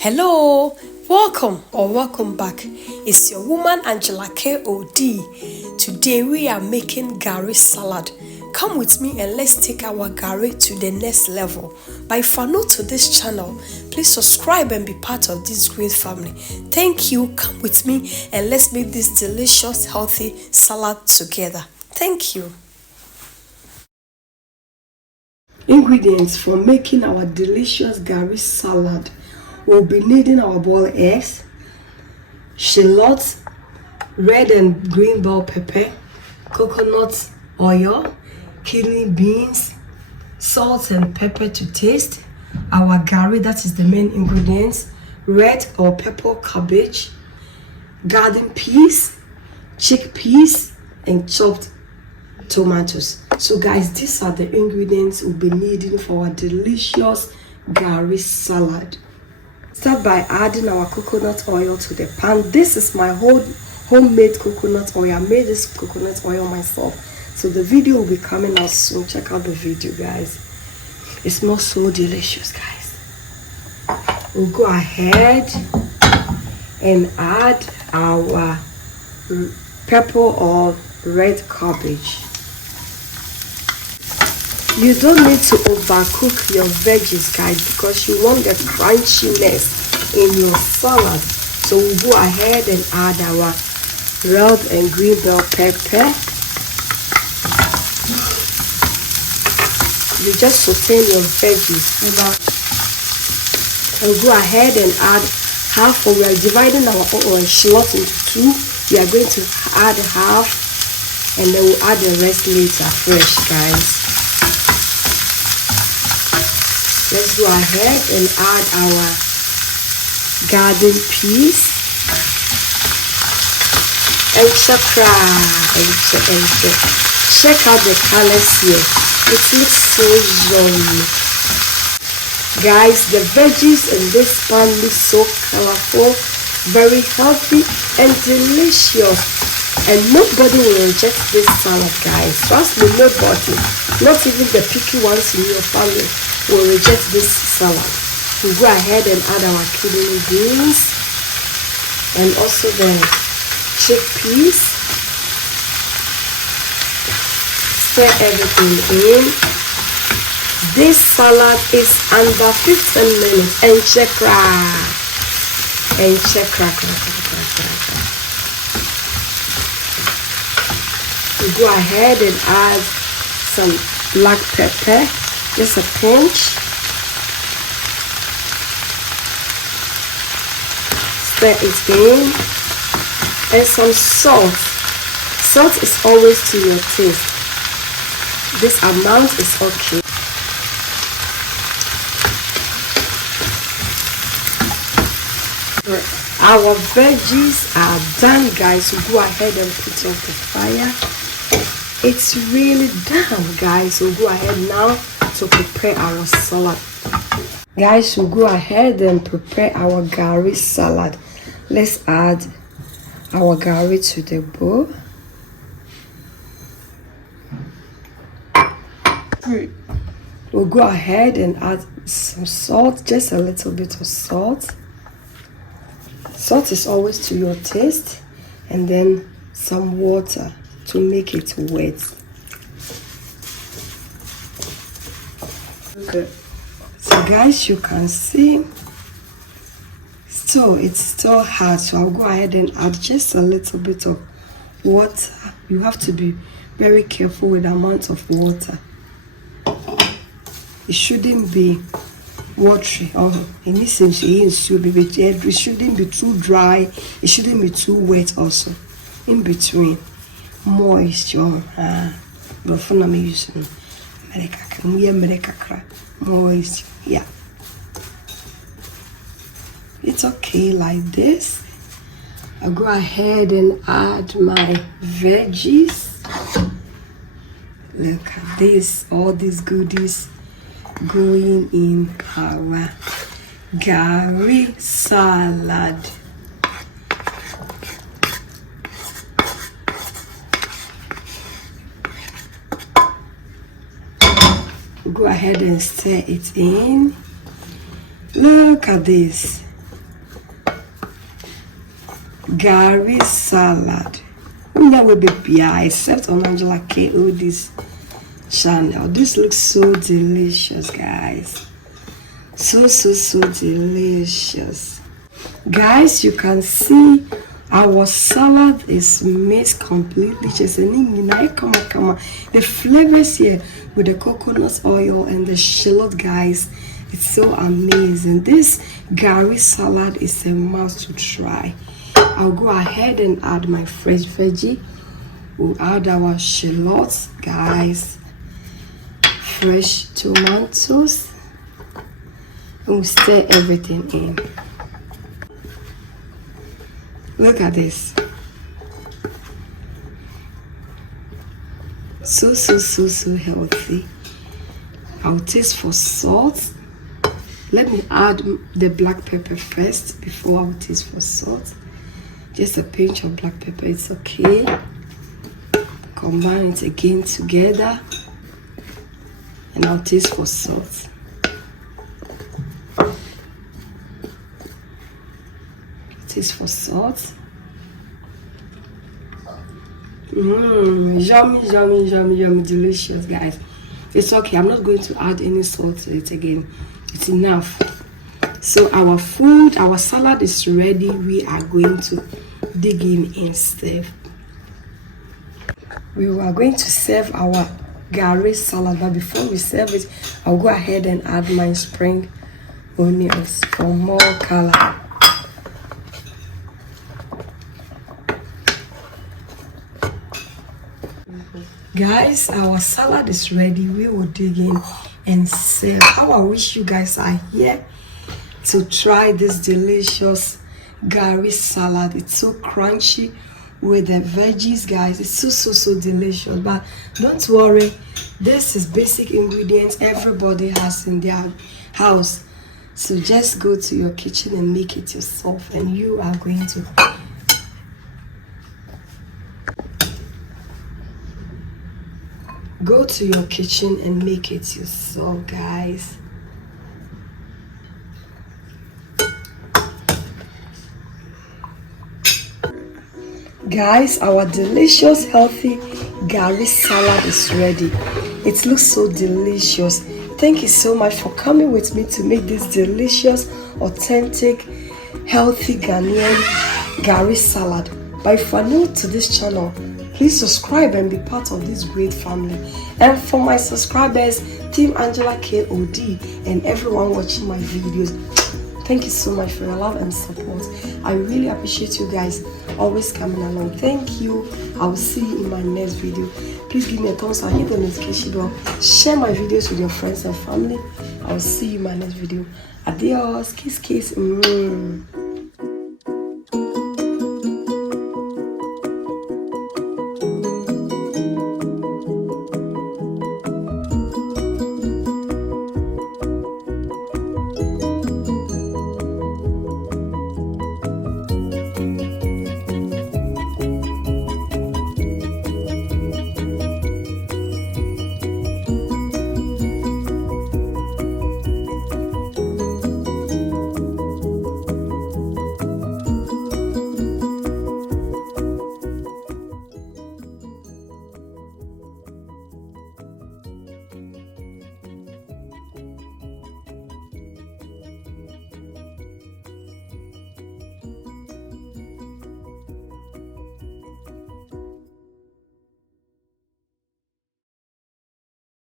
Hello, welcome back. It's your woman Angela K.O.D. Today we are making Garri salad. Come with me and let's take our Garri to the next level. But if you are new to this channel, please subscribe and be part of this great family. Thank you. Come with me and let's make this delicious, healthy salad together. Thank you. Ingredients for making our delicious Garri salad. We'll be needing our boiled eggs, shallots, red and green bell pepper, coconut oil, kidney beans, salt and pepper to taste, our Garri, that is the main ingredients, red or purple cabbage, garden peas, chickpeas, and chopped tomatoes. So guys, these are the ingredients we'll be needing for our delicious Garri salad. Start by adding our coconut oil to the pan. This is my homemade coconut oil. I made this coconut oil myself. So the video will be coming out soon. Check out the video, guys. It smells so delicious, guys. We'll go ahead and add our purple or red cabbage. You don't need to overcook your veggies, guys, because you want the crunchiness in your salad. So we'll go ahead and add our red and green bell pepper. You just saute your veggies. And go ahead and add half, or we are dividing our shallot into two. We are going to add half and then we'll add the rest later fresh, guys. Let's go ahead and add our garden peas and check out the colors here. It looks so yummy, guys. The veggies in this pan look so colorful, very healthy and delicious, and nobody will reject this salad, guys. Trust me, nobody, not even the picky ones in your family will reject this salad. We'll go ahead and add our kidney beans and also the chickpeas. Stir everything in. This salad is under 15 minutes. And check. We'll go ahead and add some black pepper. Just a pinch. Stir it in. And some salt. Salt is always to your taste. This amount is okay. Our veggies are done, guys. We'll go ahead and put on the fire. It's really done, guys. We'll go ahead now to prepare our salad. Guys, we'll go ahead and prepare our Garri salad. Let's add our Garri to the bowl. We'll go ahead and add some salt, just a little bit of salt. Salt is always to your taste, and then some water to make it wet. So guys, you can see it's still hot, so I'll go ahead and add just a little bit of water. You have to be very careful with the amount of water. It shouldn't be watery, or it shouldn't be too dry, it shouldn't be too wet also. In between, moisture. But for me using moist, yeah, it's okay like this. I'll go ahead and add my veggies. Look at this, all these goodies going in our Garri salad. Go ahead and stir it in. Look at this. Garri salad. That will be yeah, except on Angela KOD's channel. This looks so delicious, guys. So delicious. Guys, you can see our salad is mixed completely. The flavors here with the coconut oil and the shallot, guys, it's so amazing. This Garri salad is a must to try. I'll go ahead and add my fresh veggie. We'll add our shallots, guys, fresh tomatoes, and we'll stir everything in. Look at this. So healthy. I'll taste for salt. Let me add the black pepper first before I'll taste for salt. Just a pinch of black pepper, it's okay. Combine it again together, and I'll taste for salt. Taste for salt. Yummy, delicious, guys. It's okay. I'm not going to add any salt to it again. It's enough. So our food, our salad is ready. We are going to dig in and serve. We are going to serve our Garri salad, but before we serve it, I'll go ahead and add my spring onions for more color. Guys, our salad is ready. We will dig in and serve. How I wish you guys are here to try this delicious Garri salad. It's so crunchy with the veggies, guys. It's so delicious. But don't worry, this is basic ingredients everybody has in their house. So just go to your kitchen and make it yourself, and you are going to go to your kitchen and make it yourself, guys. Guys, our delicious, healthy Garri salad is ready. It looks so delicious. Thank you so much for coming with me to make this delicious, authentic, healthy Ghanaian Garri salad. But if you are new to this channel, please subscribe and be part of this great family. And for my subscribers, Team Angela KOD, and everyone watching my videos, thank you so much for your love and support. I really appreciate you guys always coming along. Thank you. I will see you in my next video. Please give me a thumbs up, hit the notification bell, share my videos with your friends and family. I will see you in my next video. Adios. Kiss.